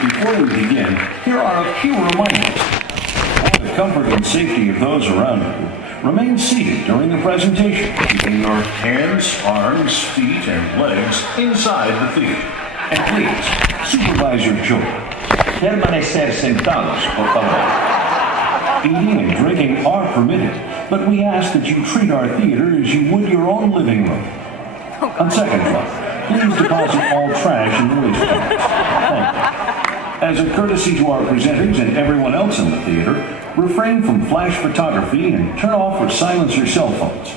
before we begin, here are a few reminders. For the comfort and safety of those around you, remain seated during the presentation, keeping your hands, arms, feet, and legs inside the theater. And please, supervise your children. Permanecer sentados, por favor. Eating and drinking are permitted, but we ask that you treat our theater as you would your own living room. On second thought, please deposit all trash in the waste bins. Thank you. As a courtesy to our presenters and everyone else in the theater, refrain from flash photography and turn off or silence your cell phones.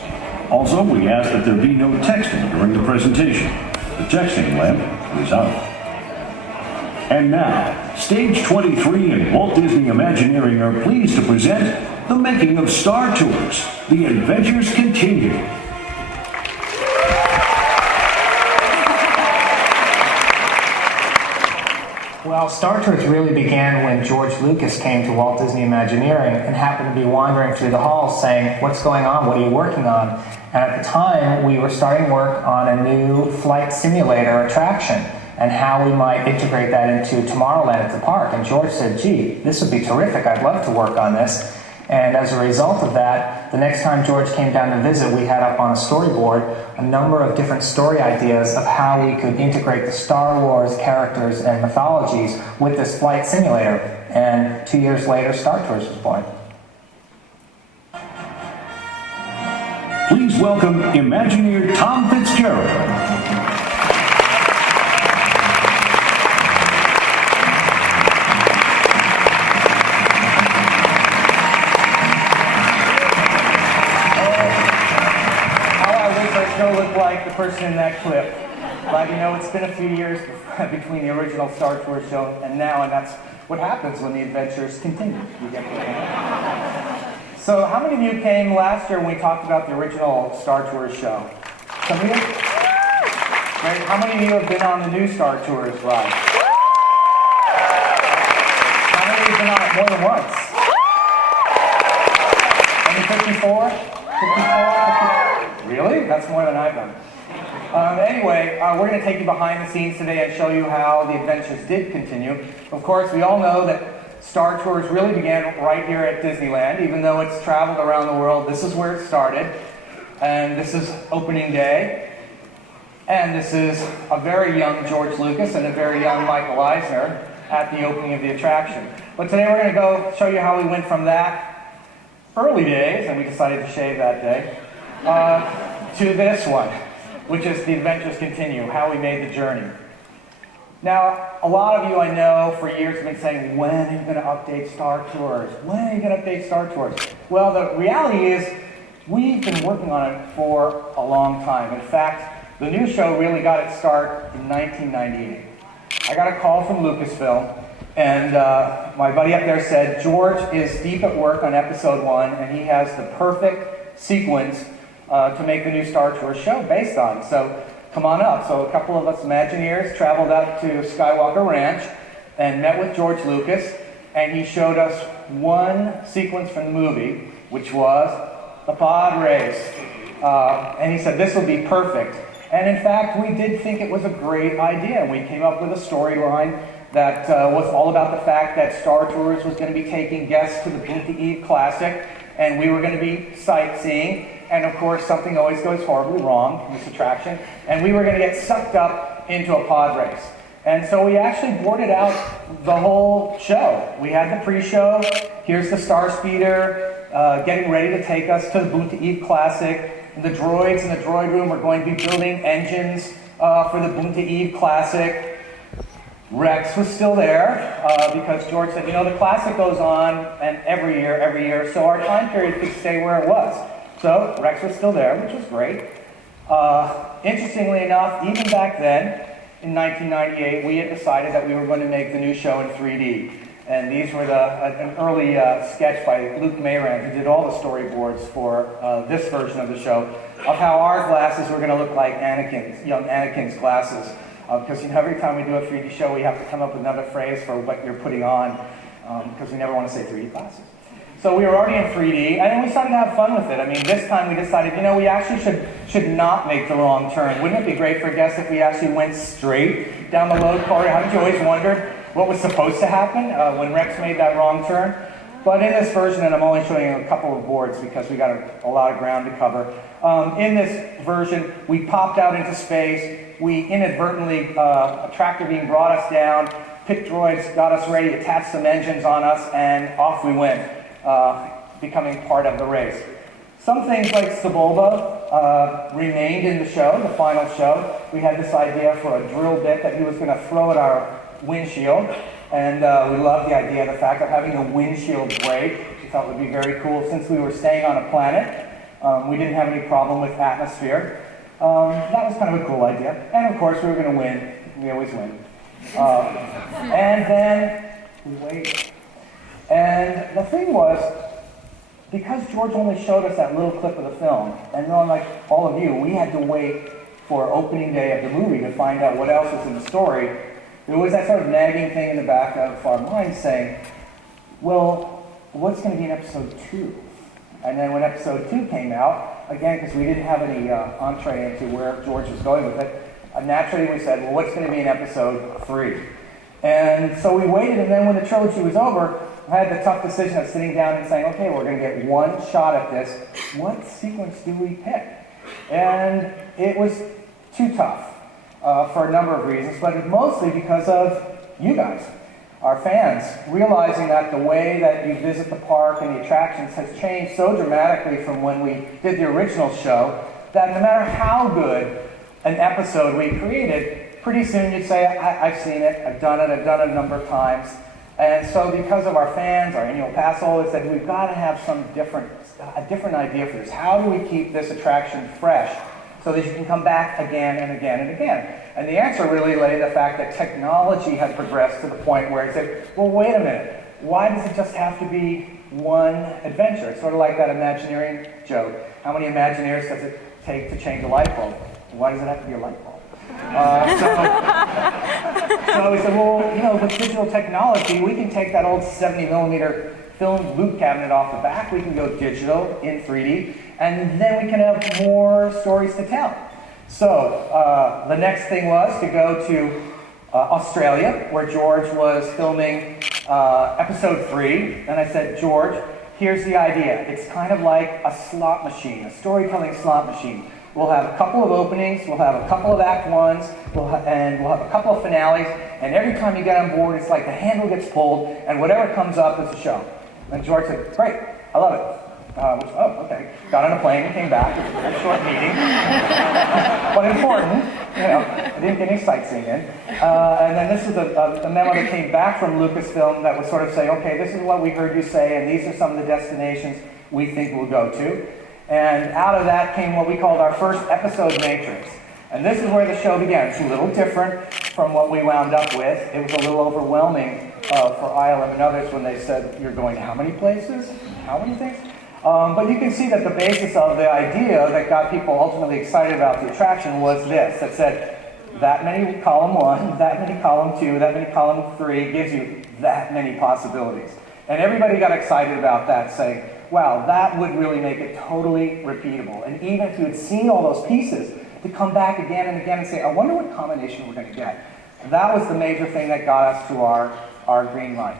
Also, we ask that there be no texting during the presentation. The texting lamp is out. And now, Stage 23 and Walt Disney Imagineering are pleased to present the making of Star Tours. The adventures continue. Well, Star Tours really began when George Lucas came to Walt Disney Imagineering and happened to be wandering through the halls saying, "What's going on? What are you working on?" And at the time, we were starting work on a new flight simulator attraction and how we might integrate that into Tomorrowland at the park. And George said, "Gee, this would be terrific. I'd love to work on this." And as a result of that, the next time George came down to visit, we had up on a storyboard a number of different story ideas of how we could integrate the Star Wars characters and mythologies with this flight simulator. And 2 years later, Star Tours was born. Please welcome Imagineer Tom Fitzgerald. Look like the person in that clip. But you know, it's been a few years between the original Star Tours show and now, and that's what happens when the adventures continue. You get So how many of you came last year when we talked about the original Star Tours show? Some of you? Great. How many of you have been on the new Star Tours ride? How many of you have been on it more than once? Only 54? 54? Really? That's more than I've done. Anyway, we're going to take you behind the scenes today and show you how the adventures did continue. Of course, we all know that Star Tours really began right here at Disneyland, even though it's traveled around the world. This is where it started, and this is opening day, and this is a very young George Lucas and a very young Michael Eisner at the opening of the attraction. But today we're going to go show you how we went from that early days, and we decided to shave that day, to this one, which is The Adventures Continue, how we made the journey. Now, a lot of you I know for years have been saying, when are you going to update Star Tours? When are you going to update Star Tours? Well, the reality is, we've been working on it for a long time. In fact, the new show really got its start in 1998. I got a call from Lucasfilm, and my buddy up there said, George is deep at work on episode 1, and he has the perfect sequence to make the new Star Tours show based on. So come on up. So a couple of us Imagineers traveled up to Skywalker Ranch and met with George Lucas, and he showed us one sequence from the movie, which was the pod race. And he said, this will be perfect. And in fact, we did think it was a great idea. We came up with a storyline that was all about the fact that Star Tours was going to be taking guests to the Boonta Eve Classic, and we were going to be sightseeing. And of course, something always goes horribly wrong in this attraction, and we were going to get sucked up into a pod race. And so we actually boarded out the whole show. We had the pre-show. Here's the Star Speeder getting ready to take us to the Boonta Eve Classic. And the droids in the droid room are going to be building engines for the Boonta Eve Classic. Rex was still there because George said, you know, the Classic goes on and every year, so our time period could stay where it was. So Rex was still there, which was great. Interestingly enough, even back then, in 1998, we had decided that we were going to make the new show in 3D. And these were an early sketch by Luke Mayran, who did all the storyboards for this version of the show, of how our glasses were going to look like young Anakin's glasses. Because every time we do a 3D show, we have to come up with another phrase for what you're putting on, because we never want to say 3D glasses. So we were already in 3D, and then we started to have fun with it. I mean, this time we decided, we actually should not make the wrong turn. Wouldn't it be great for guests if we actually went straight down the load corridor? Haven't you always wondered what was supposed to happen when Rex made that wrong turn? But in this version, and I'm only showing you a couple of boards because we got a lot of ground to cover. In this version, we popped out into space. We inadvertently, a tractor beam brought us down. Pit droids got us ready, attached some engines on us, and off we went, becoming part of the race. Some things like Sebulba remained in the show, the final show. We had this idea for a drill bit that he was going to throw at our windshield, and we loved the idea of the fact of having the windshield break. We thought would be very cool since we were staying on a planet. We didn't have any problem with atmosphere. That was kind of a cool idea. And of course, we were going to win. We always win. And then we waited. And the thing was, because George only showed us that little clip of the film, and then like all of you, we had to wait for opening day of the movie to find out what else was in the story. There was that sort of nagging thing in the back of our minds saying, well, what's going to be in episode 2? And then when episode 2 came out, again, because we didn't have any entree into where George was going with it, naturally we said, well, what's going to be in episode 3? And so we waited, and then when the trilogy was over, I had the tough decision of sitting down and saying, okay, we're going to get one shot at this. What sequence do we pick? And it was too tough for a number of reasons, but mostly because of you guys, our fans, realizing that the way that you visit the park and the attractions has changed so dramatically from when we did the original show that no matter how good an episode we created, pretty soon you'd say, I've seen it, I've done it a number of times. And so because of our fans, our annual pass holders, said we've got to have a different idea for this. How do we keep this attraction fresh so that you can come back again and again and again? And the answer really lay in the fact that technology had progressed to the point where it said, well, wait a minute, why does it just have to be one adventure? It's sort of like that Imagineering joke. How many Imagineers does it take to change a light bulb? Why does it have to be a light bulb? So we said, well, with digital technology, we can take that old 70 millimeter film loop cabinet off the back, we can go digital in 3D, and then we can have more stories to tell. So the next thing was to go to Australia, where George was filming episode 3, and I said, George, here's the idea. It's kind of like a slot machine, a storytelling slot machine. We'll have a couple of openings, we'll have a couple of act ones, and we'll have a couple of finales, and every time you get on board, it's like the handle gets pulled, and whatever comes up is a show. And George said, great, I love it. Okay. Got on a plane and came back. It was a very short meeting, but important. I didn't get any sightseeing in. And then this was a memo that came back from Lucasfilm that was sort of saying, okay, this is what we heard you say, and these are some of the destinations we think we'll go to. And out of that came what we called our first episode matrix. And this is where the show began. It's a little different from what we wound up with. It was a little overwhelming for ILM and others when they said, you're going to how many places? How many things? But you can see that the basis of the idea that got people ultimately excited about the attraction was this, that said, that many column 1, that many column 2, that many column 3 gives you that many possibilities. And everybody got excited about that, saying, wow, that would really make it totally repeatable. And even if you had seen all those pieces, to come back again and again and say, I wonder what combination we're going to get. That was the major thing that got us to our green light.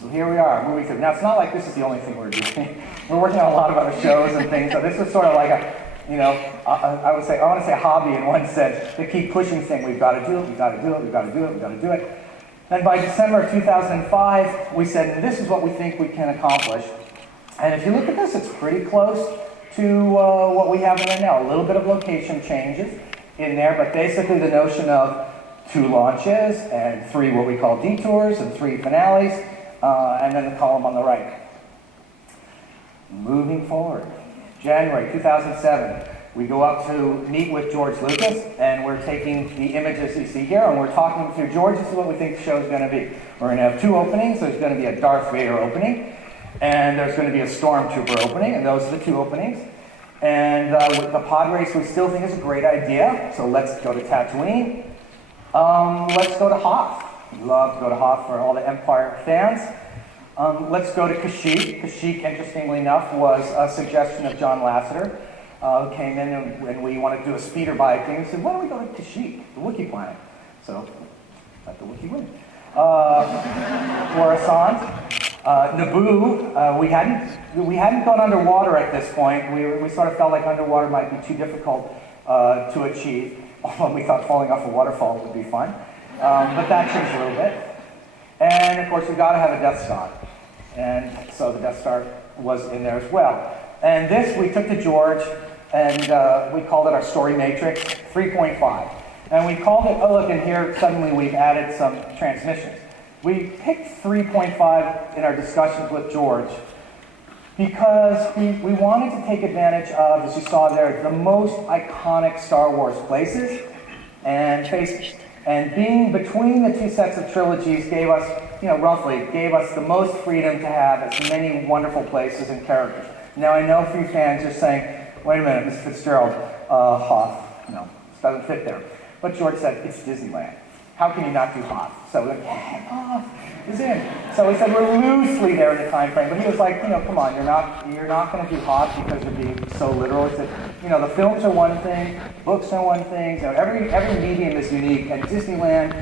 So here we are, moving through. Now, it's not like this is the only thing we're doing. We're working on a lot of other shows and things, so this was sort of like I want to say a hobby in one sense, to keep pushing things. We've got to do it, we've got to do it, we've got to do it, we've got to do it. And by December of 2005, we said, this is what we think we can accomplish. And if you look at this, it's pretty close to what we have in there now. A little bit of location changes in there, but basically the notion of 2 launches and 3 what we call detours and 3 finales, and then the column on the right. Moving forward, January 2007, we go up to meet with George Lucas, and we're taking the images you see here, and we're talking through George. This is what we think the show is going to be. We're going to have 2 openings. There's going to be a Darth Vader opening, and there's going to be a Stormtrooper opening, and those are the 2 openings. And with the pod race, we still think is a great idea, so let's go to Tatooine. Let's go to Hoth. We love to go to Hoth for all the Empire fans. Let's go to Kashyyyk. Kashyyyk, interestingly enough, was a suggestion of John Lasseter, who came in and we wanted to do a speeder bike, and he said, why don't we go to Kashyyyk, the Wookiee planet? So, let the Wookiee win. Coruscant. Naboo, we hadn't gone underwater at this point. We sort of felt like underwater might be too difficult to achieve, although we thought falling off a waterfall would be fun. But that changed a little bit. And of course, we've got to have a Death Star. And so the Death Star was in there as well. And this we took to George, and we called it our story matrix 3.5. And we called it, oh look, and here suddenly we've added some transmissions. We picked 3.5 in our discussions with George because we wanted to take advantage of, as you saw there, the most iconic Star Wars places and faces. And being between the two sets of trilogies gave us, roughly, gave us the most freedom to have as many wonderful places and characters. Now I know a few fans are saying, wait a minute, Mr. Fitzgerald, Hoth, no, this doesn't fit there. But George said, it's Disneyland. How can you not do Hoth? So we're like, yeah, Hoth is in. So we said we're loosely there in the time frame. But he was like, come on, you're not going to do Hoth because you're being so literal. He said, the films are one thing, books are one thing. Every medium is unique, and Disneyland,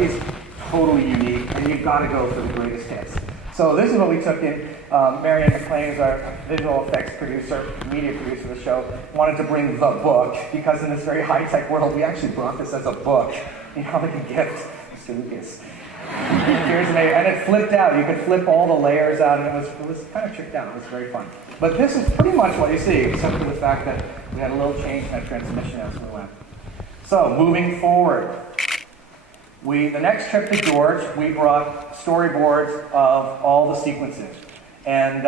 is totally unique, and you've got to go for the greatest hits. So this is what we took in. Marianne McLean is our visual effects producer, media producer of the show, wanted to bring the book, because in this very high-tech world, we actually brought this as a book. Like a gift, Mr. Lucas. And it flipped out. You could flip all the layers out, and it was kind of tricked out. It was very fun. But this is pretty much what you see, except for the fact that we had a little change in our transmission as we went. So, moving forward. The next trip to George, we brought storyboards of all the sequences. And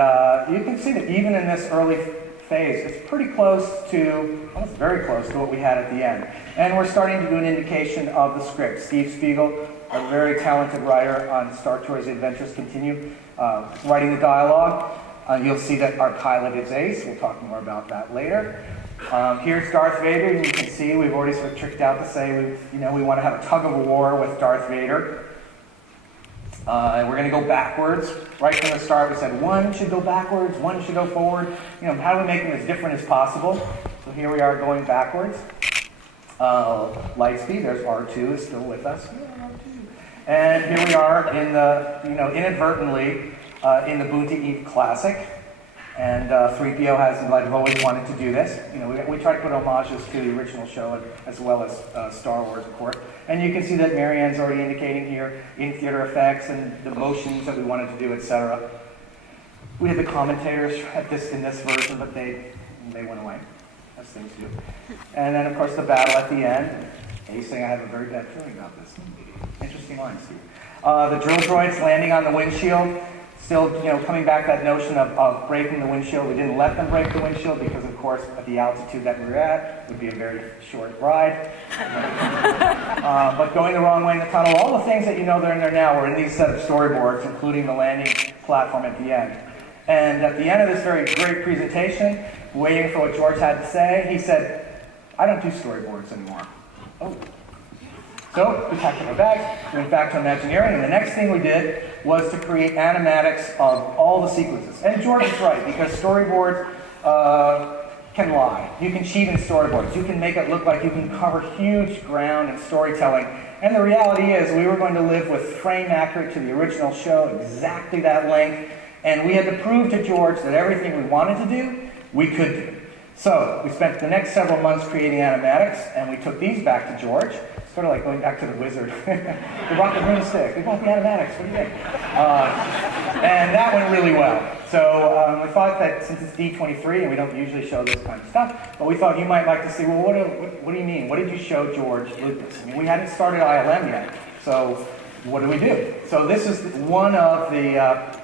you can see that even in this early phase, it's pretty close to, almost very close to what we had at the end. And we're starting to do an indication of the script. Steve Spiegel, a very talented writer on Star Tours Adventures Continue, writing the dialogue. You'll see that our pilot is Ace. We'll talk more about that later. Here's Darth Vader, and you can see we've already sort of tricked out to say we want to have a tug of war with Darth Vader. And we're going to go backwards. Right from the start, we said one should go backwards, one should go forward. How do we make them as different as possible? So here we are going backwards. Lightspeed, there's R2 is still with us. And here we are in the, inadvertently in the Boonty Eve Classic. And 3PO I've always wanted to do this. We try to put homages to the original show as well as Star Wars, of course. And you can see that Marianne's already indicating here in theater effects and the motions that we wanted to do, etc. We had the commentators in this version, but they went away, as things do. And then, of course, the battle at the end. He's saying I have a very bad feeling about this. Interesting line, Steve. The drill droids landing on the windshield. Still, coming back that notion of breaking the windshield. We didn't let them break the windshield because, of course, at the altitude that we were at, it would be a very short ride. But going the wrong way in the tunnel, all the things that they're in there now were in these set of storyboards, including the landing platform at the end. And at the end of this very great presentation, waiting for what George had to say, he said, I don't do storyboards anymore. Oh. So we packed up our bags, went back to Imagineering, and the next thing we did was to create animatics of all the sequences. And George is right, because storyboards can lie. You can cheat in storyboards. You can make it look like you can cover huge ground in storytelling. And the reality is we were going to live with frame accurate to the original show, exactly that length. And we had to prove to George that everything we wanted to do, we could do. So we spent the next several months creating animatics, and we took these back to George. Sort of like going back to the wizard. We brought the broomstick. We brought the animatics. What do you think? And that went really well. So we thought that since it's D23 and we don't usually show this kind of stuff, but we thought you might like to see, well, what do you mean? What did you show George Lucas? I mean, we hadn't started ILM yet, so what do we do? So this is one of the,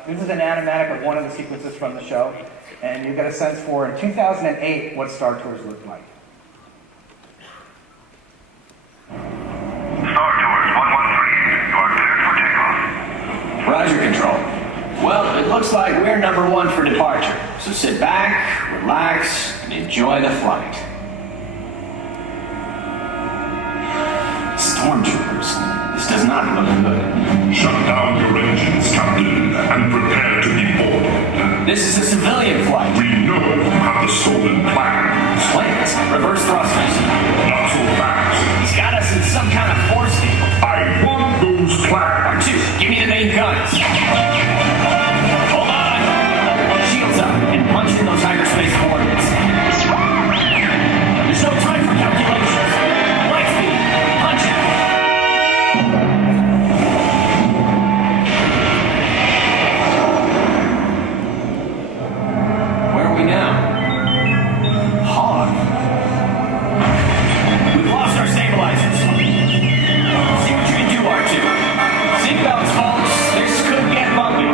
this is an animatic of one of the sequences from the show, and you get a sense for, in 2008, what Star Tours looked like. Roger, Control. Well, it looks like we're number one for departure. So sit back, relax, and enjoy the flight. Stormtroopers, this does not look good. Shut down your engines, Captain, and prepare This is a civilian flight. We know how the stolen plans. Plans? Reverse thrusters. Not so fast. He's got us in some kind of force field. I want those plans. R2, give me the main guns. Hold on. Shields up and punch in those hyperspace coordinates. There's no time for calculations. Light speed. Punch it. Where are we now? Hog. We've lost our stabilizers. See what you can do, R2. Seatbelts, folks. This could get bumpy.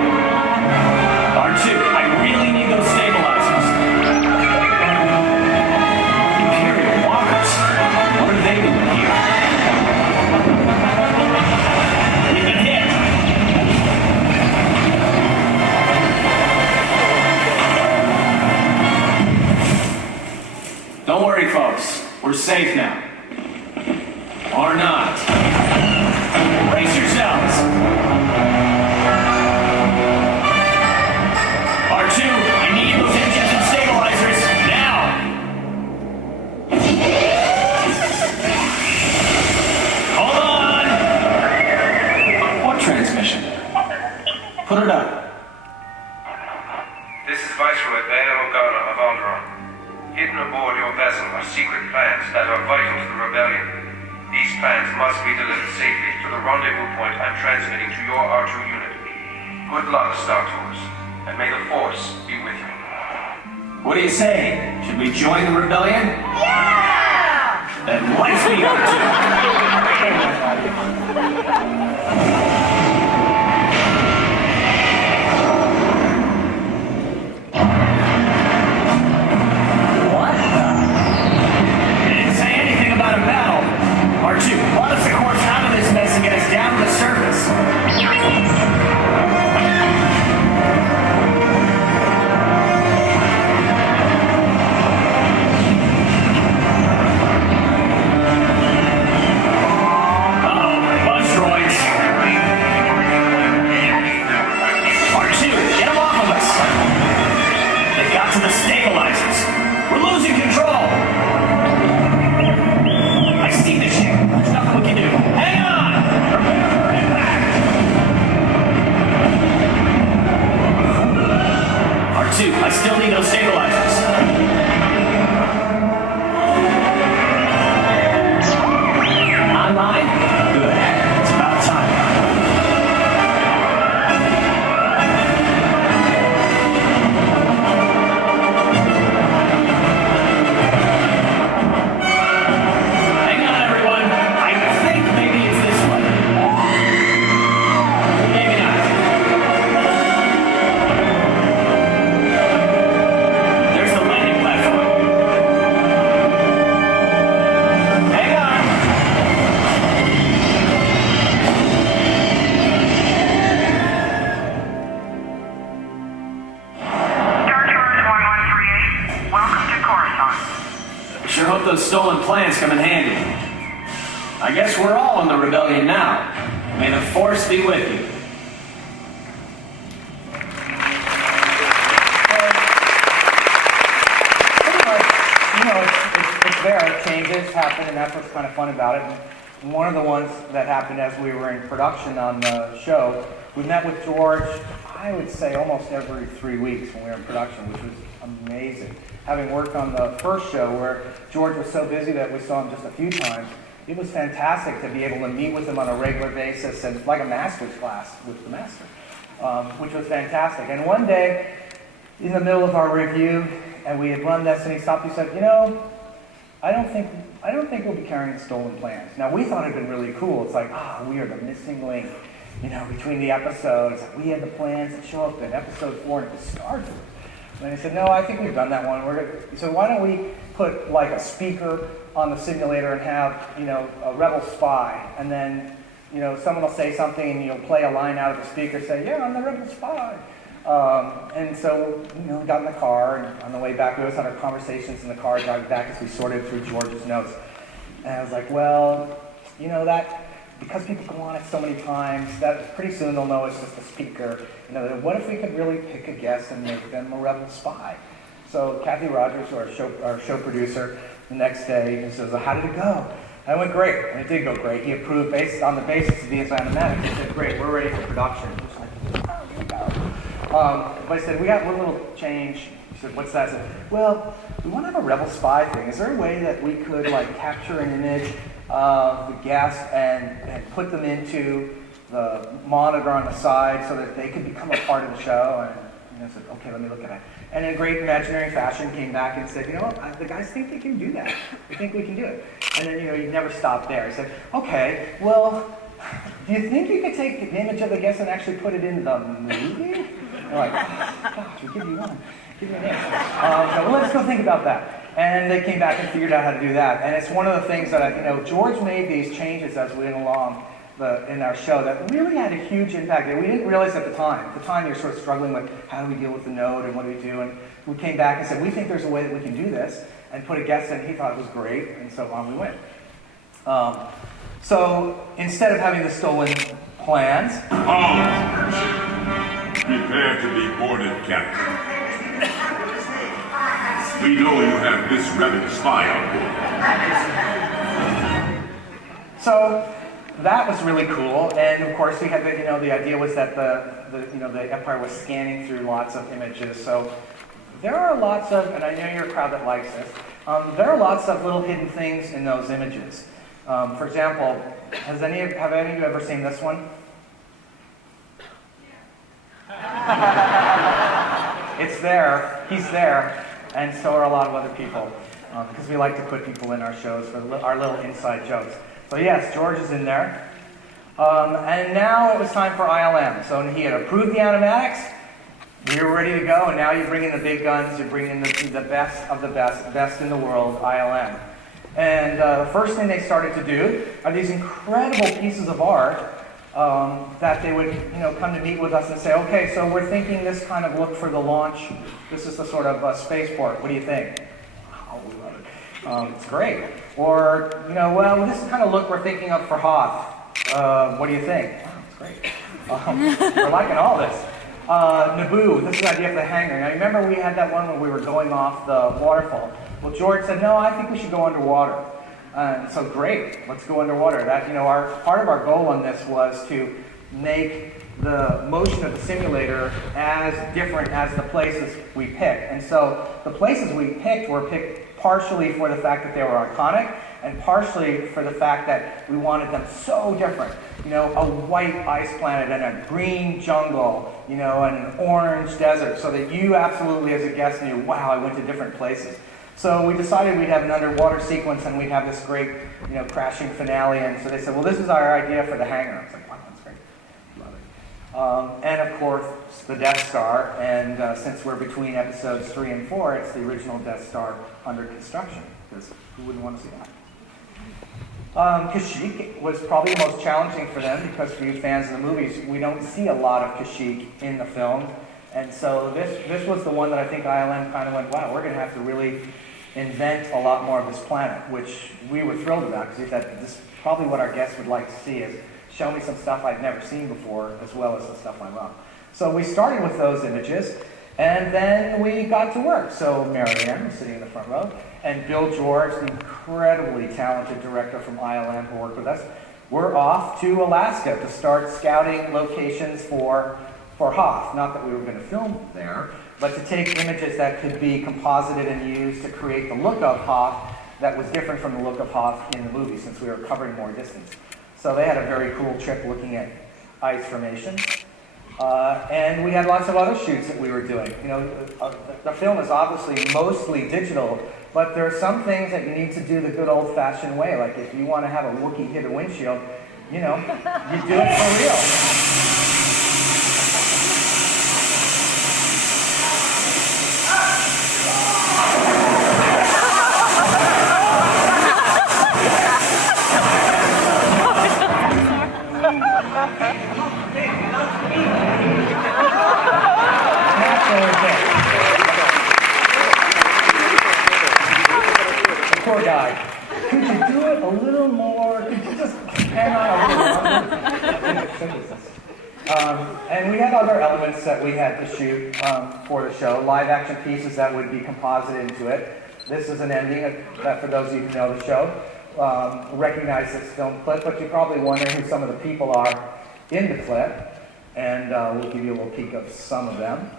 R2, I really need those stabilizers. Imperial walkers. What are they doing here? We've been hit. Don't worry, folks. We're safe now. Or not. Brace yourselves. R2, I need those engines and stabilizers now. Hold on. What transmission? Put it up. This is Viceroy Bail Organa of Alderaan. Hidden aboard your vessel are secret plans that are vital to the rebellion. These plans must be delivered safely to the rendezvous point I'm transmitting to your R2 unit. Good luck, Star Tours, and may the Force be with you. What do you say? Should we join the rebellion? Yeah! Then let's be R2. What the? They didn't say anything about a battle. R2, plot us a course out of this mess and get us down to the surface. I still need those stabilizers. Online? Good. It's about time. Hang on, everyone. I think maybe it's this one. Maybe not. There's the landing platform. Hang on. Star Tours 1138, welcome to Coruscant. Sure hope those stolen plans come in handy. I guess we're all in the rebellion now. May the Force be with you. Pretty much, it's there. Changes happen, and that's what's kind of fun about it. And one of the ones that happened as we were in production on the show, we met with George, I would say almost every 3 weeks when we were in production, which was amazing. Having worked on the first show where George was so busy that we saw him just a few times, it was fantastic to be able to meet with him on a regular basis and like a master's class with the master, which was fantastic. And one day, in the middle of our review, and we had run this, and he stopped. He said, I don't think we'll be carrying stolen plans. Now we thought it'd been really cool. It's like, we are the missing link, between the episodes. We had the plans that show up in episode 4 and it was Star Tours. And he said, no, I think we've done that one. He said, why don't we put like a speaker on the simulator and have, a rebel spy, and then, someone will say something and you'll play a line out of the speaker, say, yeah, I'm the rebel spy. And so, we got in the car, and on the way back, we always had our conversations in the car driving back as we sorted through George's notes. And I was like, well, because people go on it so many times, that pretty soon they'll know it's just a speaker. You know, what if we could really pick a guest and make them a rebel spy? So Kathy Rogers, our show producer, the next day, he says, well, how did it go? And it went great, and it did go great. He approved based on the basis of these animatics. He said, great, we're ready for production. I was like, oh, here we go. But I said, we got one little change. He said, what's that? I said, well, we want to have a rebel spy thing. Is there a way that we could like capture an image of the guest and put them into the monitor on the side so that they could become a part of the show? And I said, okay, let me look at it. And in great imaginary fashion came back and said, you know what, the guys think they can do that. They think we can do it. And then, you know, you never stop there. He said, okay, well, do you think you could take the image of the guest and actually put it in the movie? They're like, oh, gosh, we'll give you one. Give me an image. So, well, let's go think about that. And they came back and figured out how to do that. And it's one of the things that, George made these changes as we went along in our show that really had a huge impact. And we didn't realize at the time. At the time, you're sort of struggling with how do we deal with the node and what do we do? And we came back and said, we think there's a way that we can do this, and put a guest in. He thought it was great, and so on we went. So instead of having the stolen plans, Prepare to be boarded, Captain. We know you have this rebel spy on board. so that was really cool. And of course, we had the idea was that the Empire was scanning through lots of images. So there are lots of, and I know you're a crowd that likes this. There are lots of little hidden things in those images. For example, have any of you ever seen this one? It's there. He's there. And so are a lot of other people. Because we like to put people in our shows for our little inside jokes. So yes, George is in there. And now it was time for ILM. So he had approved the animatics. We were ready to go. And now you bring in the big guns. You bring in the best of the best in the world, ILM. And the first thing they started to do are these incredible pieces of art that they would, come to meet with us and say, okay, so we're thinking this kind of look for the launch. This is the sort of spaceport. What do you think? Oh, we love it. It's great. Or, well, this is the kind of look we're thinking of for Hoth. What do you think? Wow, it's great. We're liking all this. Naboo, this is the idea for the hangar. Now, remember we had that one when we were going off the waterfall. Well, George said, no, I think we should go underwater. And so great, let's go underwater. That, part of our goal on this was to make the motion of the simulator as different as the places we picked. And so the places we picked were picked partially for the fact that they were iconic, and partially for the fact that we wanted them so different. A white ice planet and a green jungle, and an orange desert, so that you absolutely as a guest knew, wow, I went to different places. So we decided we'd have an underwater sequence and we'd have this great, crashing finale. And so they said, well, this is our idea for the hangar. I was like, wow, that's great. Love it. And of course, the Death Star. And since we're between episodes 3 and 4, it's the original Death Star under construction. Because who wouldn't want to see that? Kashyyyk was probably the most challenging for them because for you fans of the movies, we don't see a lot of Kashyyyk in the film. And so this was the one that I think ILM kind of went, wow, we're going to have to really invent a lot more of this planet, which we were thrilled about because we thought this is probably what our guests would like to see is show me some stuff I've never seen before as well as the stuff I love. So we started with those images and then we got to work. So Marianne was sitting in the front row and Bill George, the incredibly talented director from ILM who worked with us, we're off to Alaska to start scouting locations for Hoth. Not that we were going to film there, but to take images that could be composited and used to create the look of Hoth that was different from the look of Hoth in the movie since we were covering more distance. So they had a very cool trip looking at ice formation. And we had lots of other shoots that we were doing. The film is obviously mostly digital, but there are some things that you need to do the good old-fashioned way. Like if you want to have a Wookiee hit a windshield, you do it for real. Poor guy. Could you do it a little more? Could you just hang on a little And we had other elements that we had to shoot for the show, live action pieces that would be composited into it. This is an ending that, for those of you who know the show, recognize this film clip, but you're probably wondering who some of the people are in the clip, and we'll give you a little peek of some of them.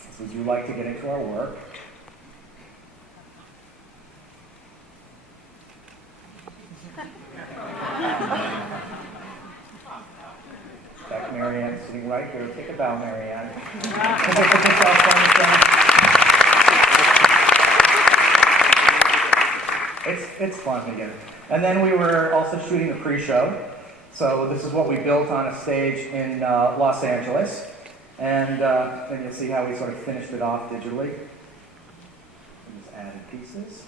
So would you like to get into our work? Back, Marianne, sitting right here. Take a bow, Marianne. It's fun again. And then we were also shooting the pre-show. So this is what we built on a stage in Los Angeles. And you'll see how we sort of finished it off digitally. And just added pieces.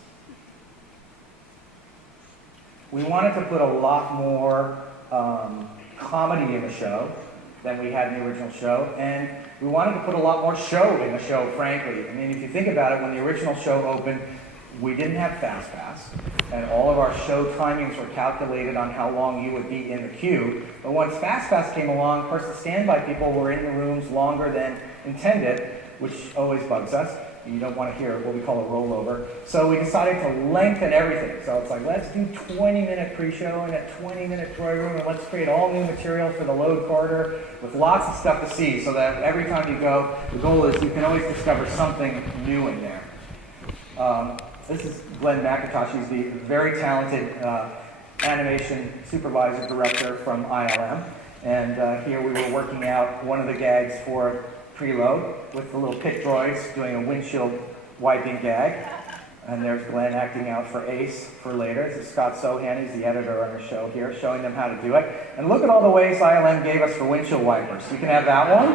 We wanted to put a lot more comedy in the show than we had in the original show, and we wanted to put a lot more show in the show, frankly. I mean, if you think about it, when the original show opened, we didn't have Fast Pass, and all of our show timings were calculated on how long you would be in the queue. But once Fast Pass came along, of course, the standby people were in the rooms longer than intended, which always bugs us. You don't want to hear what we call a rollover. So we decided to lengthen everything. So it's like, let's do 20-minute pre-show and a 20-minute toy room, and let's create all new material for the load corridor with lots of stuff to see, so that every time you go, the goal is you can always discover something new in there. This is Glenn McIntosh. He's the very talented animation supervisor director from ILM. And here we were working out one of the gags for preload with the little pit droids doing a windshield wiping gag. And there's Glenn acting out for Ace for later. This is Scott Sohan, he's the editor on the show here, showing them how to do it. And look at all the ways ILM gave us for windshield wipers. You can have that one.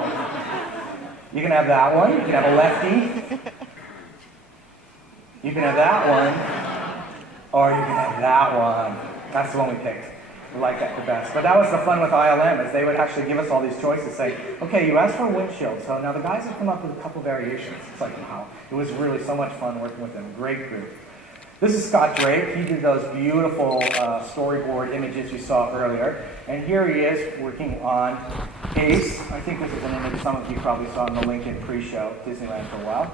You can have that one. You can have a lefty. You can have that one. Or you can have that one. That's the one we picked. We like that the best. But that was the fun with ILM, is they would actually give us all these choices, saying, okay, you asked for a windshield, so now the guys have come up with a couple variations. It's like, wow, it was really so much fun working with them. Great group. This is Scott Drake. He did those beautiful storyboard images you saw earlier. And here he is working on Ace. I think this is an image some of you probably saw in the Lincoln pre-show, Disneyland for a while,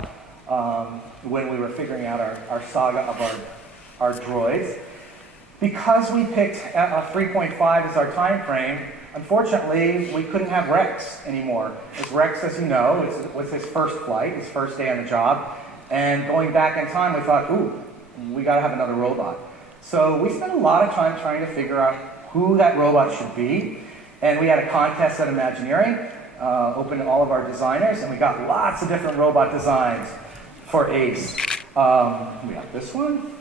when we were figuring out our saga of our droids. Because we picked a 3.5 as our time frame, unfortunately, we couldn't have Rex anymore. As Rex, as you know, was his first flight, his first day on the job. And going back in time, we thought, ooh, we got to have another robot. So we spent a lot of time trying to figure out who that robot should be. And we had a contest at Imagineering, open to all of our designers, and we got lots of different robot designs for Ace. We got this one.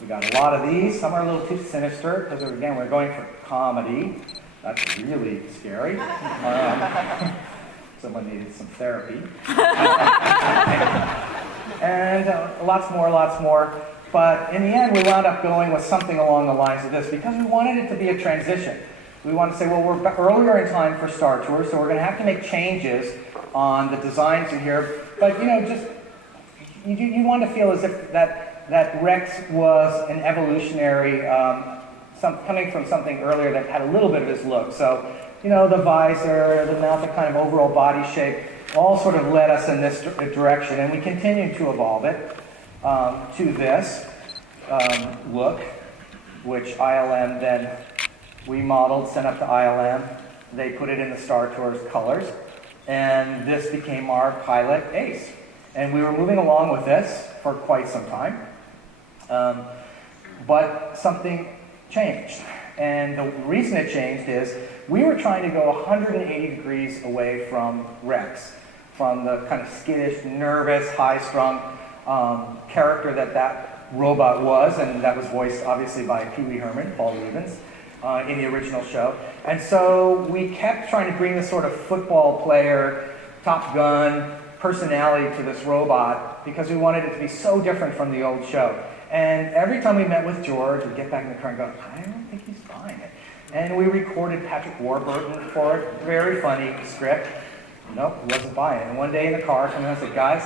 We got a lot of these. Some are a little too sinister, because again, we're going for comedy. That's really scary. Someone needed some therapy. And lots more. But in the end, we wound up going with something along the lines of this, because we wanted it to be a transition. We wanted to say, well, we're earlier in time for Star Tours, so we're going to have to make changes on the designs in here. But, just you want to feel as if that Rex was an evolutionary, coming from something earlier that had a little bit of his look. So, the visor, the mouth, the kind of overall body shape, all sort of led us in this direction. And we continued to evolve it to this look, which ILM then remodeled, sent up to ILM. They put it in the Star Tours colors. And this became our pilot Ace. And we were moving along with this for quite some time. But something changed. And the reason it changed is we were trying to go 180 degrees away from Rex, from the kind of skittish, nervous, high-strung character that robot was, and that was voiced obviously by Pee Wee Herman, Paul Reubens, in the original show. And so we kept trying to bring this sort of football player, Top Gun personality to this robot, because we wanted it to be so different from the old show. And every time we met with George, we'd get back in the car and go, I don't think he's buying it. And we recorded Patrick Warburton for it. Very funny script. Nope, he wasn't buying it. And one day in the car, someone said, guys,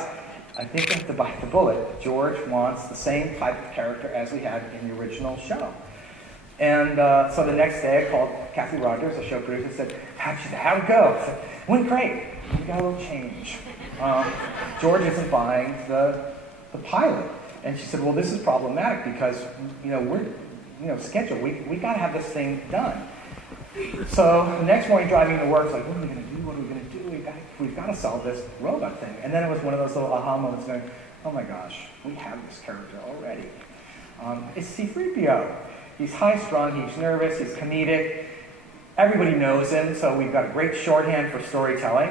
I think we have to bite the bullet. George wants the same type of character as we had in the original show. And so the next day I called Kathy Rogers, the show producer, said, how'd it go? I said, went great. We got a little change. George isn't buying the pilot. And she said, well, this is problematic because, we're, scheduled. We got to have this thing done. So the next morning driving to work, it's like, what are we going to do? What are we going to do? We've got to solve this robot thing. And then it was one of those little aha moments going, oh my gosh, we have this character already. It's C-3PO. He's high-strung, he's nervous, he's comedic. Everybody knows him, so we've got a great shorthand for storytelling.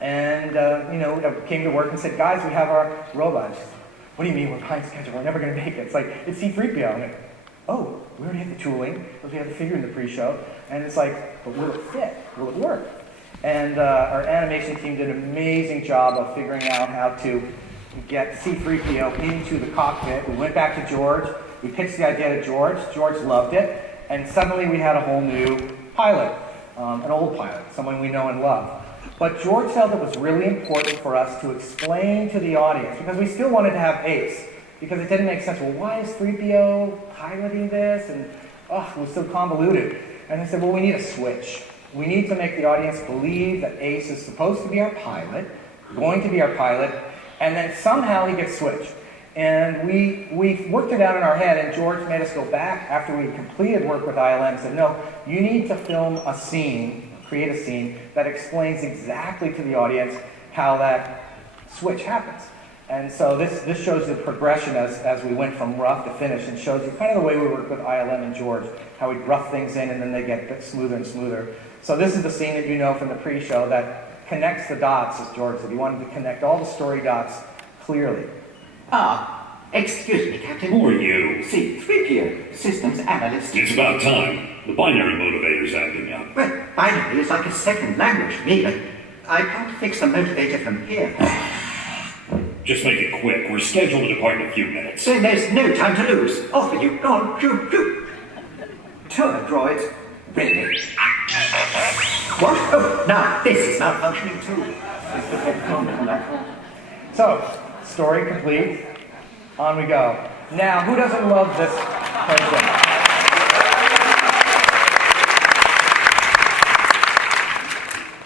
And, I came to work and said, guys, we have our robot. She said, what do you mean we're behind schedule? We're never going to make it. It's like, it's C-3PO. I'm like, oh, we already have the tooling, because we have the figure in the pre-show. And it's like, but will it fit? Will it work? And our animation team did an amazing job of figuring out how to get C-3PO into the cockpit. We went back to George. We pitched the idea to George. George loved it. And suddenly we had a whole new pilot, an old pilot, someone we know and love. But George felt it was really important for us to explain to the audience, because we still wanted to have Ace, because it didn't make sense. Well, why is 3PO piloting this? And, it was so convoluted. And I said, well, we need a switch. We need to make the audience believe that Ace is supposed to be our pilot, going to be our pilot, and then somehow he gets switched. And we worked it out in our head, and George made us go back after we completed work with ILM and said, no, you need to film a scene, create a scene that explains exactly to the audience how that switch happens. And so this shows the progression as we went from rough to finish, and shows you kind of the way we work with ILM and George, how we rough things in and then they get smoother and smoother. So this is the scene that you know from the pre-show that connects the dots, as George said. He wanted to connect all the story dots clearly. Excuse me, Captain. Who are you? C-3PO, systems analyst. It's about time. The binary motivator's acting up. Well, binary is like a second language for me, but I can't fix the motivator from here. Just make it quick. We're scheduled to depart in a few minutes. Then there's no time to lose. Off with you. On, shoot. Turn droids. Ready. What? Oh, now this is malfunctioning too. So, story complete. On we go. Now, who doesn't love this person?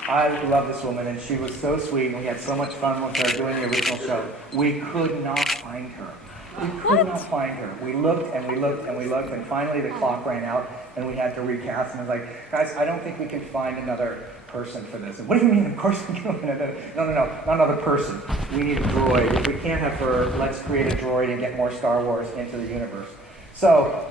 I love this woman, and she was so sweet, and we had so much fun with her doing the original show. We could not find her. We could not find her. We looked and we looked and we looked, and finally the clock ran out, and we had to recast. And I was like, guys, I don't think we can find another person for this. And what do you mean? Of course we can. No, not another person. We need a droid. If we can't have her, let's create a droid and get more Star Wars into the universe. So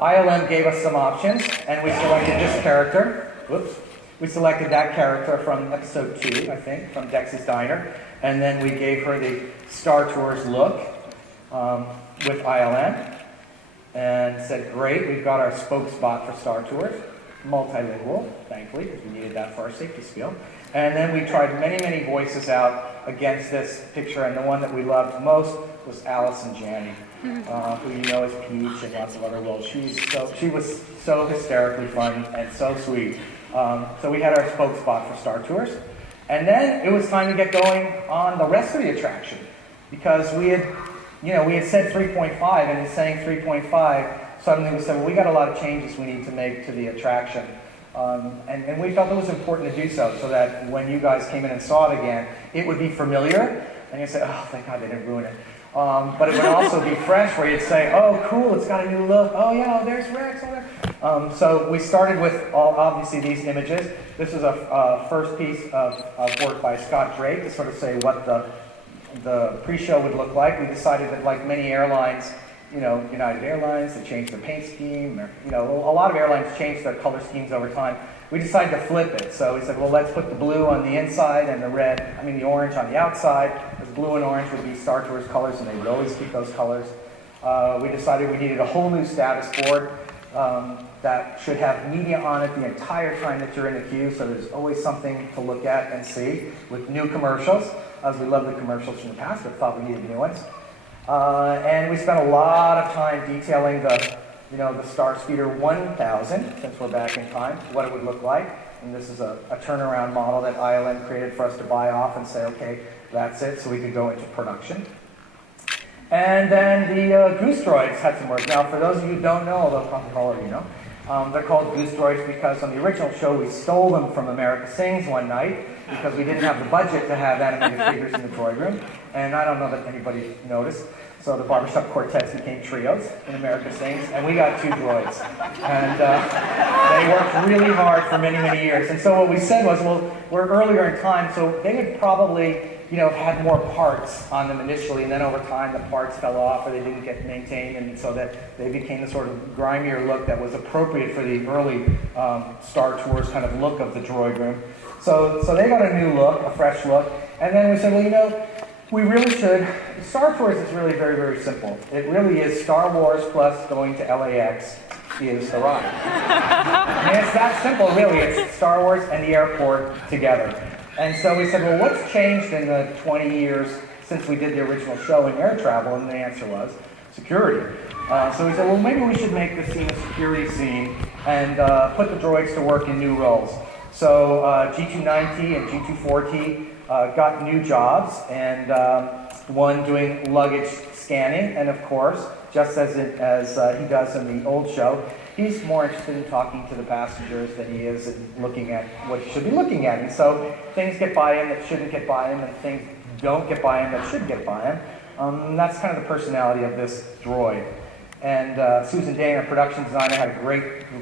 ILM gave us some options, and we selected this character. Whoops. We selected that character from episode 2, I think, from Dex's Diner. And then we gave her the Star Tours look with ILM. And said, great, we've got our spoke spot for Star Tours. Multilingual, thankfully, because we needed that for our safety skill. And then we tried many voices out against this picture. And the one that we loved most was Allison Janney, who you know as Peach and lots of other roles. She was so hysterically fun and so sweet. So we had our spoke spot for Star Tours. And then it was time to get going on the rest of the attraction, because we had said 3.5, and in saying 3.5, suddenly we said, well, we got a lot of changes we need to make to the attraction. And we felt it was important to do so that when you guys came in and saw it again, it would be familiar, and you'd say, oh, thank God they didn't ruin it. But it would also be fresh, where you'd say, oh, cool, it's got a new look. Oh, yeah, there's Rex. Oh, there. So we started with, obviously, these images. This is a first piece of work by Scott Drake to sort of say what the pre-show would look like. We decided that, like many airlines, United Airlines, they changed their paint scheme. A lot of airlines changed their color schemes over time. We decided to flip it. So we said, well, let's put the blue on the inside and the orange on the outside. Because blue and orange would be Star Tours colors, and they would always keep those colors. We decided we needed a whole new status board that should have media on it the entire time that you're in the queue, so there's always something to look at and see, with new commercials, as we love the commercials from the past, but thought we needed new ones. And we spent a lot of time detailing the Star Speeder 1000, since we're back in time, what it would look like. And this is a turnaround model that ILM created for us to buy off and say, okay, that's it, so we could go into production. And then the Goose Droids had some work. Now, for those of you who don't know, although probably all of you know, They're called Goose Droids because on the original show we stole them from America Sings one night because we didn't have the budget to have animated figures in the droid room. And I don't know that anybody noticed. So the barbershop quartets became trios in America Sings, and we got 2 droids. And they worked really hard for many, many years. And so what we said was, well, we're earlier in time, so they would probably, have had more parts on them initially, and then over time the parts fell off or they didn't get maintained, and so that they became the sort of grimier look that was appropriate for the early Star Tours kind of look of the droid room. So they got a new look, a fresh look, and then we said, well, we really should. Star Tours is really very, very simple. It really is Star Wars plus going to LAX is the ride. I mean, it's that simple, really. It's Star Wars and the airport together. And so we said, well, what's changed in the 20 years since we did the original show in air travel? And the answer was security. So we said, well, maybe we should make this scene a security scene and put the droids to work in new roles. So G290 and G240 got new jobs, and one doing luggage scanning, and of course, just as he does in the old show, he's more interested in talking to the passengers than he is in looking at what he should be looking at. And so things get by him that shouldn't get by him, and things don't get by him that should get by him. That's kind of the personality of this droid. And Susan Day, our production designer, had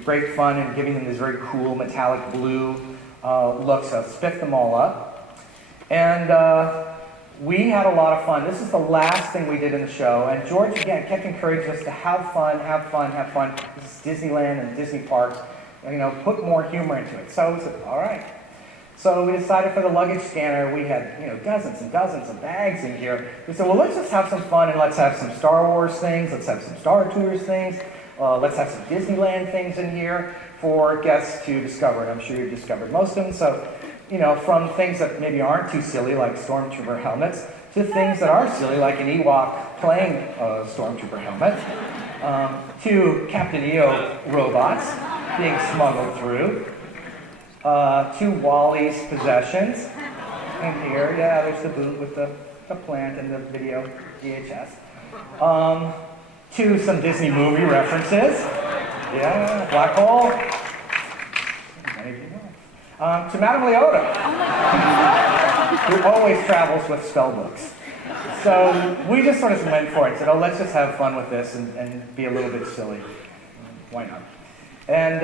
great fun in giving them these very cool metallic blue looks. So spiffed them all up. And we had a lot of fun. This is the last thing we did in the show. And George, again, kept encouraging us to have fun, have fun, have fun. This is Disneyland and Disney parks. Put more humor into it. So we said, all right. So we decided for the luggage scanner, we had dozens and dozens of bags in here. We said, well, let's just have some fun and let's have some Star Wars things. Let's have some Star Tours things. Let's have some Disneyland things in here for guests to discover. And I'm sure you've discovered most of them. So, from things that maybe aren't too silly, like Stormtrooper helmets, to things that are silly, like an Ewok playing a Stormtrooper helmet, to Captain EO robots being smuggled through, to Wally's possessions. And here, there's the boot with the plant and the video VHS. To some Disney movie references. Yeah, Black Hole. To Madame Leota, who always travels with spell books. So we just sort of went for it and said, let's just have fun with this and be a little bit silly. Why not? And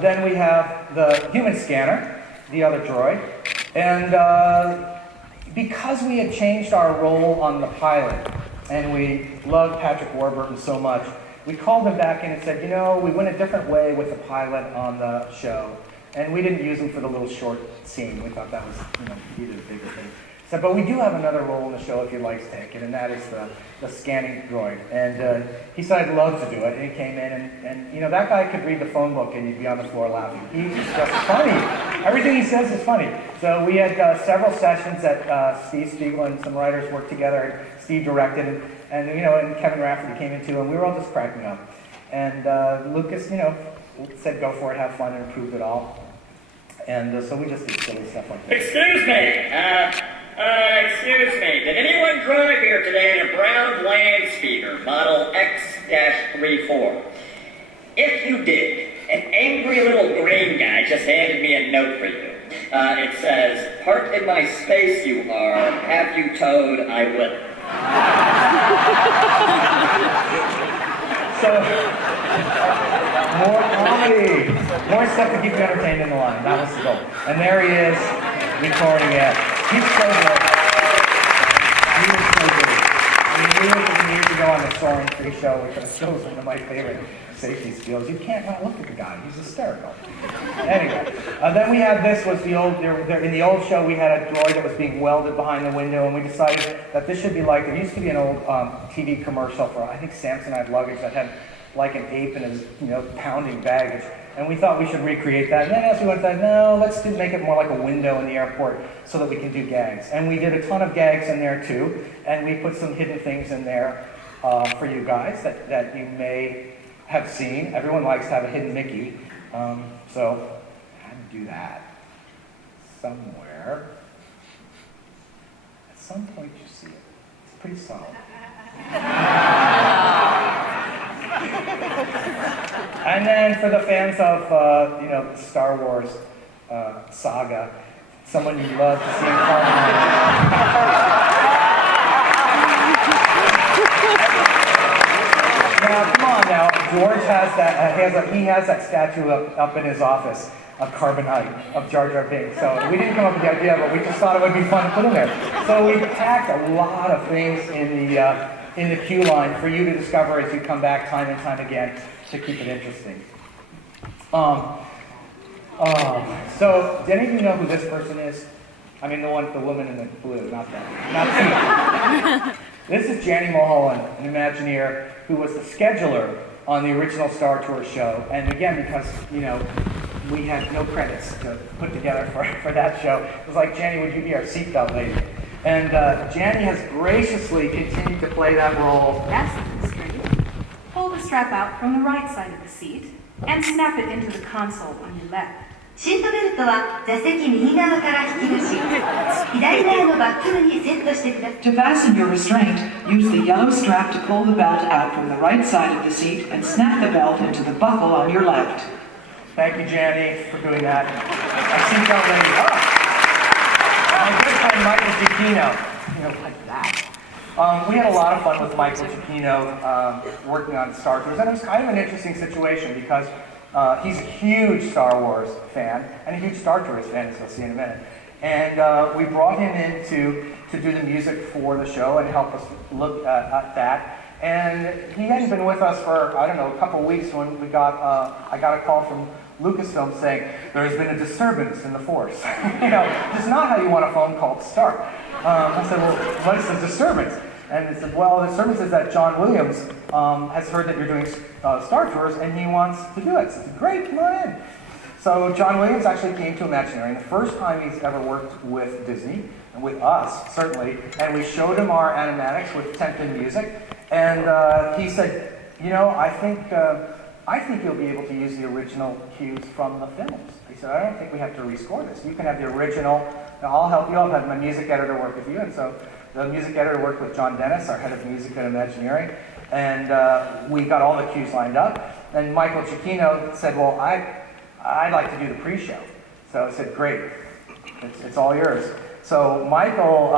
then we have the human scanner, the other droid. And because we had changed our role on the pilot, and we loved Patrick Warburton so much, we called him back in and said, we went a different way with the pilot on the show. And we didn't use him for the little short scene. We thought that was, either a bigger thing. So, but we do have another role in the show if you'd like to take it, and that is the scanning droid. And he said I'd love to do it, and he came in, and that guy could read the phone book, and you'd be on the floor laughing. He's just funny. Everything he says is funny. So we had several sessions that Steve Spiegel and some writers worked together, and Steve directed, and Kevin Rafferty came in too, and we were all just cracking up. And Lucas, said go for it, have fun, and improved it all. And so we just did silly stuff like that. Excuse me, did anyone drive here today in a brown land speeder, model X-34? If you did, an angry little green guy just handed me a note for you. It says, "Park in my space you are, have you towed, I will." So, more comedy, more stuff to keep you entertained in the line. That was the goal. And there he is, recording it. He's so good. He was so good. Years ago on the Soaring 3 show, which was still one of my favorite safety skills, you can't not look at the guy. He's hysterical. Anyway, then we had this was the old, in the old show we had a droid that was being welded behind the window, and we decided that this should be like, there used to be an old TV commercial for, I think Samsonite luggage that had like an ape and his, pounding baggage. And we thought we should recreate that. And then as we went, no, let's make it more like a window in the airport so that we can do gags. And we did a ton of gags in there too. And we put some hidden things in there for you guys that you may have seen. Everyone likes to have a hidden Mickey. So how to do that? Somewhere. At some point you see it. It's pretty solid. And then for the fans of, the Star Wars saga, someone you love to see in Now, come on now. George has that, he has that statue up in his office of Carbonite, of Jar Jar Binks. So we didn't come up with the idea, but we just thought it would be fun to put in there. So we packed a lot of things in the queue line for you to discover as you come back time and time again to keep it interesting. So, do any of you know who this person is? I mean, the woman in the blue, not that. Not you. This is Janny Mulholland, an Imagineer who was the scheduler on the original Star Tours show. And again, because, we had no credits to put together for that show, it was like, Janny, would you be our seatbelt lady? And Janny has graciously continued to play that role. That's the constraint. Pull the strap out from the right side of the seat and snap it into the console on your left. シートベルトは座席右側から引き出し、左側のバックルにセットしてください。To fasten your restraint, use the yellow strap to pull the belt out from the right side of the seat and snap the belt into the buckle on your left. Thank you, Janny, for doing that. I seatbelt lady. My good friend Michael Giacchino. Like that. We had a lot of fun with Michael Giacchino working on Star Tours, and it was kind of an interesting situation because he's a huge Star Wars fan and a huge Star Tours fan, as you'll see in a minute. And we brought him in to do the music for the show and help us look at that. And he hadn't been with us for, a couple of weeks when I got a call from Lucasfilm saying, there has been a disturbance in the Force. Just not how you want a phone call to start. I said, well, what is the disturbance? And he said, well, the disturbance is that John Williams has heard that you're doing Star Tours and he wants to do it. So I said, great, come on in. So John Williams actually came to Imagineering, the first time he's ever worked with Disney, and with us, certainly, and we showed him our animatics with 10-pin music, and he said, I think you'll be able to use the original cues from the films. He said, I don't think we have to rescore this. You can have the original, I'll help you, I'll have my music editor work with you, and so the music editor worked with John Dennis, our head of music at Imagineering, and we got all the cues lined up, and Michael Giacchino said, well, I'd like to do the pre-show. So I said, great, it's all yours. So Michael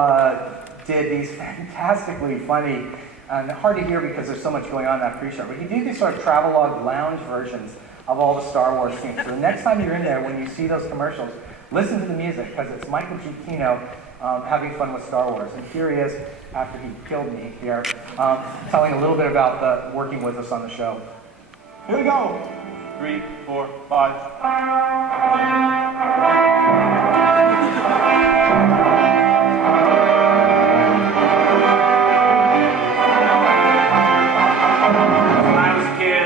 did these fantastically funny, and hard to hear because there's so much going on in that pre-show, but he did these sort of travelogue lounge versions of all the Star Wars themes. So the next time you're in there, when you see those commercials, listen to the music, because it's Michael Giacchino having fun with Star Wars. And here he is, after he killed me here, telling a little bit about working with us on the show. Here we go. 3, 4, 5.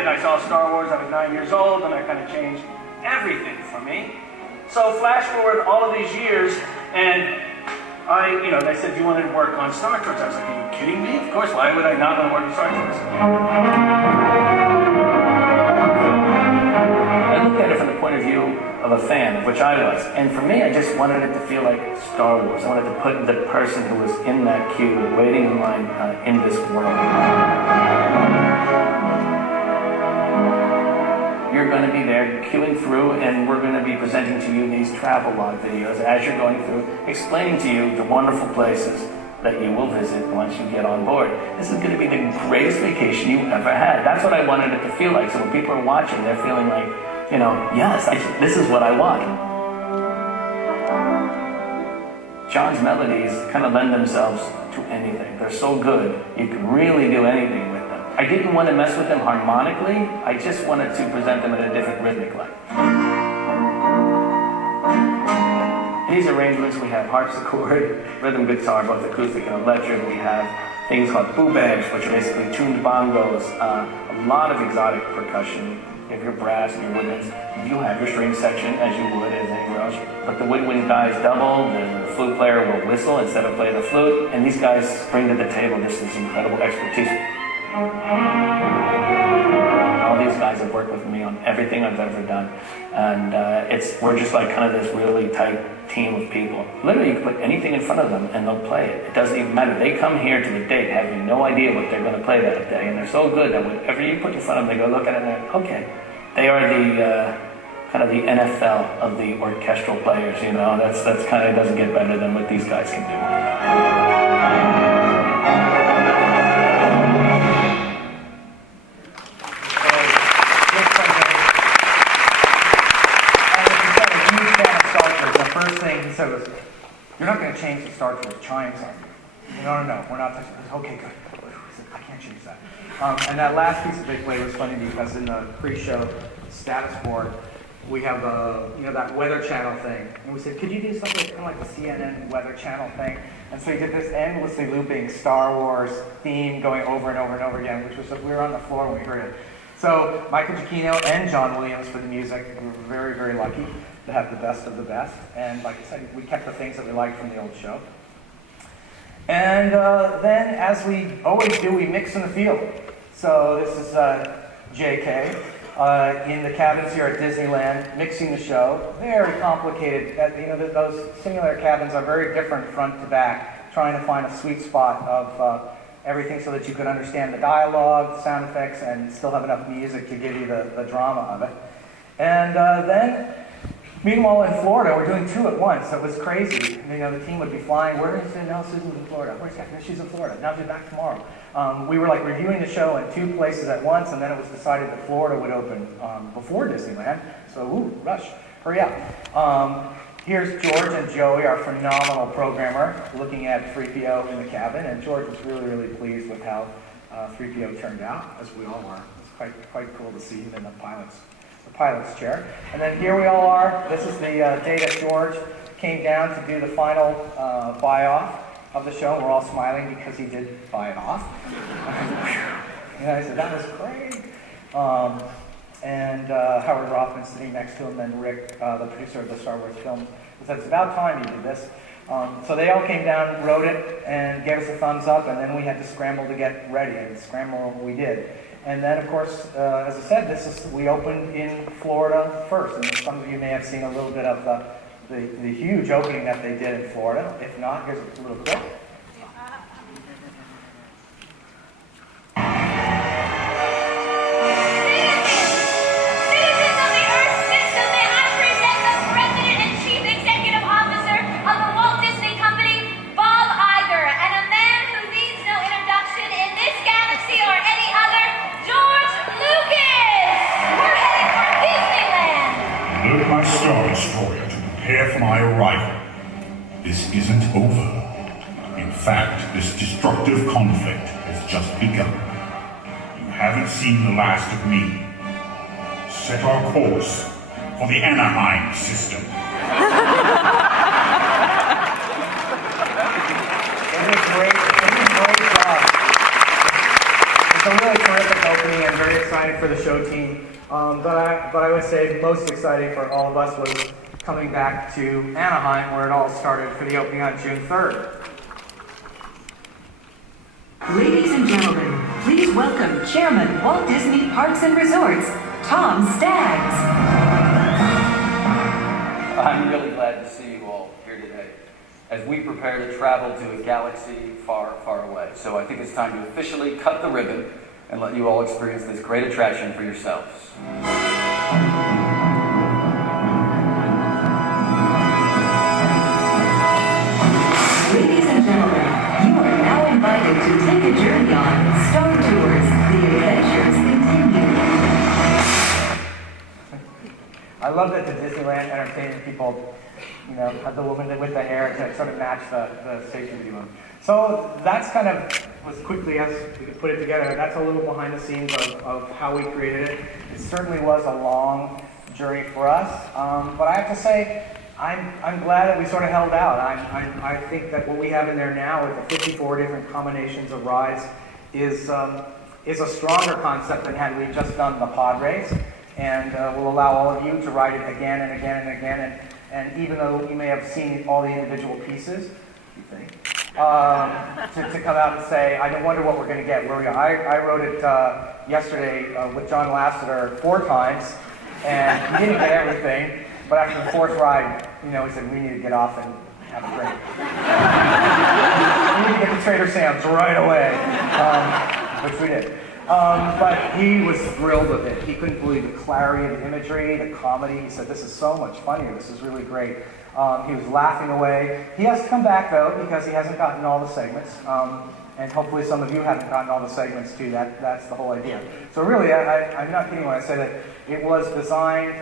I saw Star Wars, I was 9 years old, and that kind of changed everything for me. So flash forward all of these years, and they said, you wanted to work on Star Tours. I was like, are you kidding me? Of course, why would I not want to work on Star Tours? I looked at it from the point of view of a fan, which I was. And for me, I just wanted it to feel like Star Wars. I wanted to put the person who was in that queue, waiting in line in this world. You're going to be there queuing through, and we're going to be presenting to you these travelogue videos as you're going through, explaining to you the wonderful places that you will visit once you get on board. This is going to be the greatest vacation you ever had. That's what I wanted it to feel like. So when people are watching, they're feeling like, yes, this is what I want. John's melodies kind of lend themselves to anything. They're so good, you can really do anything with them. I didn't want to mess with them harmonically, I just wanted to present them in a different rhythmic light. These arrangements, we have harpsichord, rhythm guitar, both acoustic and electric. We have things called boo-bags, which are basically tuned bongos, a lot of exotic percussion. You have your brass and your woodwinds. You have your string section, as you would as anywhere else. But the woodwind guys double, the flute player will whistle instead of play the flute, and these guys bring to the table this incredible expertise. All these guys have worked with me on everything I've ever done, and we're just like kind of this really tight team of people. Literally, you can put anything in front of them and they'll play it. It doesn't even matter. They come here to the date having no idea what they're going to play that day, and they're so good that whatever you put in front of them, they go look at it and they're, okay, They are the kind of the NFL of the orchestral players, you know. That's kind of doesn't get better than what these guys can do. First thing he said was, "You're not going to change the Star Tours chimes, are you?" No, we're not touching this. Okay, good. I can't change that. And that last piece that they played was funny because in the pre-show status board, we have that Weather Channel thing, and we said, "Could you do something kind of like the CNN Weather Channel thing?" And so he did this endlessly looping Star Wars theme going over and over and over again, which was we were on the floor when we heard it. So Michael Giacchino and John Williams for the music. We were very, very lucky to have the best of the best. And like I said, we kept the things that we liked from the old show. And then, as we always do, we mix in the field. So this is JK in the cabins here at Disneyland, mixing the show. Very complicated. Those simulator cabins are very different front to back, trying to find a sweet spot of everything so that you can understand the dialogue, the sound effects, and still have enough music to give you the drama of it. And then, meanwhile, in Florida, we're doing two at once. So it was crazy. The team would be flying. Where is it? No, Susan's in Florida. Where's Catherine? She's in Florida. Now she's back tomorrow. We were like reviewing the show in two places at once, and then it was decided that Florida would open before Disneyland. So, rush, hurry up. Here's George and Joey, our phenomenal programmer, looking at 3PO in the cabin, and George was really, really pleased with how 3PO turned out, as we all were. It's quite cool to see him in the pilot's chair. And then here we all are. This is the day that George came down to do the final buy-off of the show. We're all smiling because he did buy it off. I said, that was great. And Howard Rothman sitting next to him, and Rick, the producer of the Star Wars films, said, "It's about time you did this." So they all came down, wrote it, and gave us a thumbs up, and then we had to scramble to get ready, and scramble we did. And then, of course, as I said, we opened in Florida first, and some of you may have seen a little bit of the huge opening that they did in Florida. If not, here's a little clip. Star Destroyer to prepare for my arrival. This isn't over. In fact, this destructive conflict has just begun. You haven't seen the last of me. Set our course for the Anaheim system. It was great. It was a great job. It's a really terrific opening and very exciting for the show team. But I would say most exciting for all of us was coming back to Anaheim, where it all started, for the opening on June 3rd. Ladies and gentlemen, please welcome Chairman, Walt Disney Parks and Resorts, Tom Staggs. I'm really glad to see you all here today as we prepare to travel to a galaxy far, far away. So I think it's time to officially cut the ribbon and let you all experience this great attraction for yourselves. Ladies and gentlemen, you are now invited to take a journey on Star Tours. The adventures continue. I love that the Disneyland entertainment people, had the woman with the hair to sort of match the station we were. So that's kind of, as quickly as we could put it together, that's a little behind the scenes of how we created it. It certainly was a long journey for us, but I have to say, I'm glad that we sort of held out. I think that what we have in there now with the 54 different combinations of rides is a stronger concept than had we just done the pod race, and will allow all of you to ride it again and again and again, and even though you may have seen all the individual pieces, you think, to come out and say, I don't wonder what we're going to get. I wrote it yesterday with John Lasseter 4 times, and we didn't get everything, but after the 4th ride, he said, we need to get off and have a drink. We need to get to Trader Sam's right away, which we did. But he was thrilled with it. He couldn't believe the clarity of the imagery, the comedy. He said, this is so much funnier. This is really great. He was laughing away. He has to come back, though, because he hasn't gotten all the segments. And hopefully some of you haven't gotten all the segments, too. That's the whole idea. So really, I'm not kidding when I say that it was designed,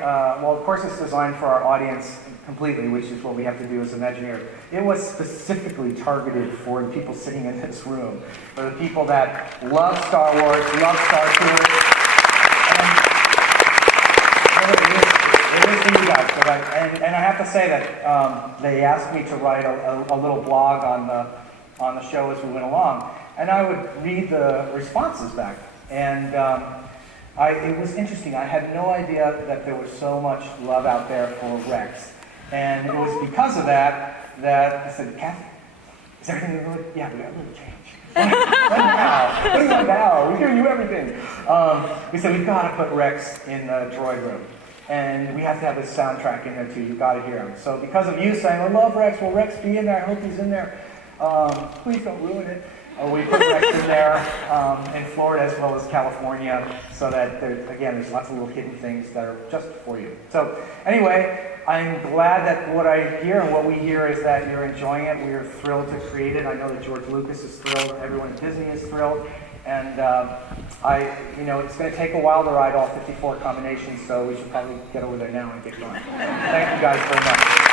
well, of course it's designed for our audience completely, which is what we have to do as Imagineers. It was specifically targeted for the people sitting in this room, for the people that love Star Wars, love Star Tours, and it is for you guys. And I have to say that they asked me to write a little blog on the show as we went along, and I would read the responses back, and it was interesting. I had no idea that there was so much love out there for Rex. And it was because of that I said, Kathy, is everything good? Yeah, we got a little change. What do you want now? We're giving you everything. We said, we've got to put Rex in the droid room. And we have to have his soundtrack in there too. You've got to hear him. So because of you saying, I love Rex, will Rex be in there? I hope he's in there. Please don't ruin it. We put Rex in there in Florida as well as California, so that, there's lots of little hidden things that are just for you. So anyway, I'm glad that what I hear and what we hear is that you're enjoying it. We are thrilled to create it. I know that George Lucas is thrilled. Everyone at Disney is thrilled. And it's going to take a while to write all 54 combinations, so we should probably get over there now and get going. Thank you guys very much.